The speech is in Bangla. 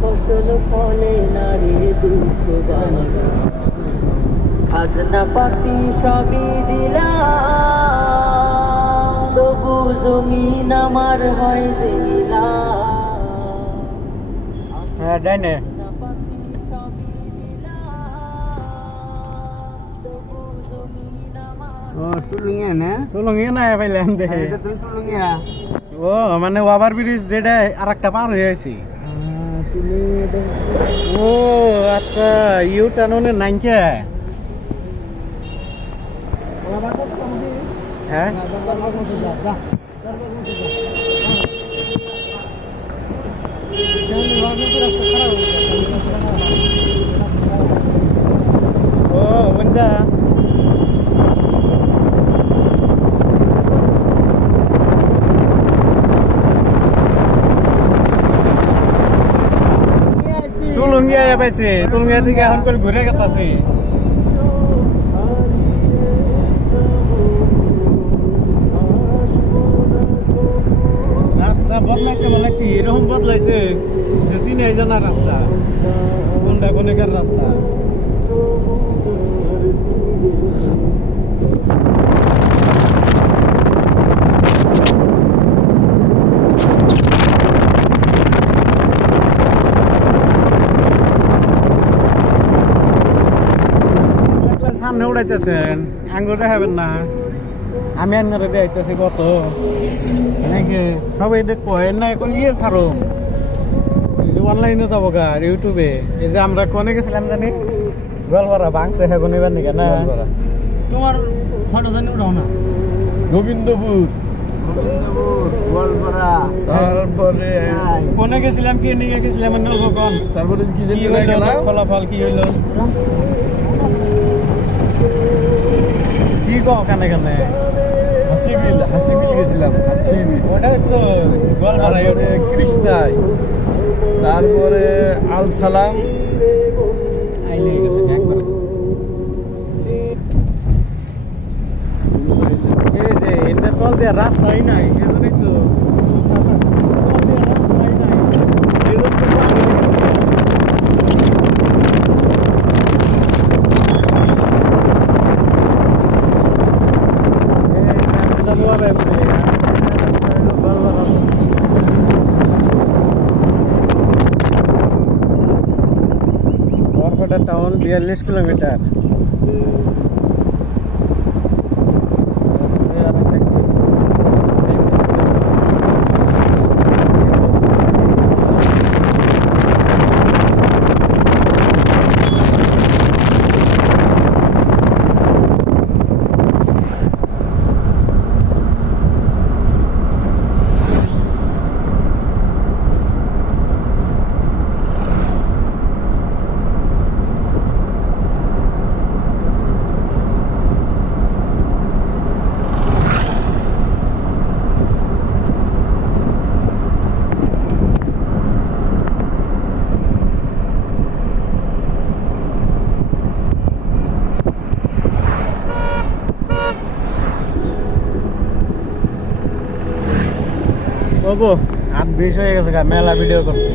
ফসল ফলে না রে দুঃখ বাংলা, খাজনা পাতি সবই দিলাম, তবু জমিন আমার হয় যে নিলাম। হ্যাঁ ডাইনে তুলুঙ্গিয়া না পাইলাম দেখে ও মানে ওভার ব্রিজ যেটা আর একটা পার হয়ে আছি। ও আচ্ছা ইউ টানুনে নাইনকে হ্যাঁ ও বন্ধা তুলুঙ্গিয়া পাইছে, তুলুঙ্গিয়া থেকে এখন করে ঘুরে গেছে। রাস্তা বদলাইতে মানে কি এরকম বদলাইছে যে চিনে জানা রাস্তা কোনটা কোনেকার রাস্তা। সামনে উড়াইতেছেন আঙ্গুর দেখাবেন না, আমি আঙ্গুরে দেখতেছি কত নাকি সবাই দেখবো না এখন ইয়ে ছাড়ো অনলাইনে যাবো গা ইউটিউবে। এই যে আমরা কোনে গেছিলাম জানি গোয়ালপাড়া ভাঙছে এখন এবার নাকি না তোমার ফটো জানি উঠাও না গোবিন্দপুর গোয়ালপাড়া তারপরে কোনে গেছিলাম কি নিয়ে গেছিলাম নলভবন তারপরে কি ফলাফল কি হইলো কি কো কানে কানে হাসিবিল গেছিলাম হাসিবিল ওটা তো গোয়ালপাড়া কৃষ্ণাই তারপরে আল সালাম আইলে গেছে একবার। এই যে এটা কল দিয়ে রাস্তাই নাই এজন্যই তো রাস্তাই নাই টাউন 42 কিলোমিটার। বাবু 8:20 হয়ে গেছে মেলা ভিডিও করছে।